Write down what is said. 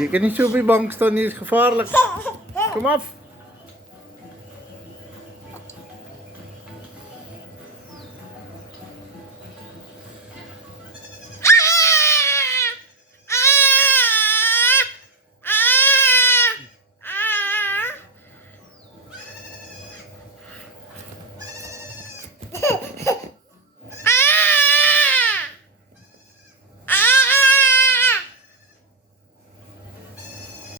Je kan niet zo bij bang staan, die is gevaarlijk. Kom af.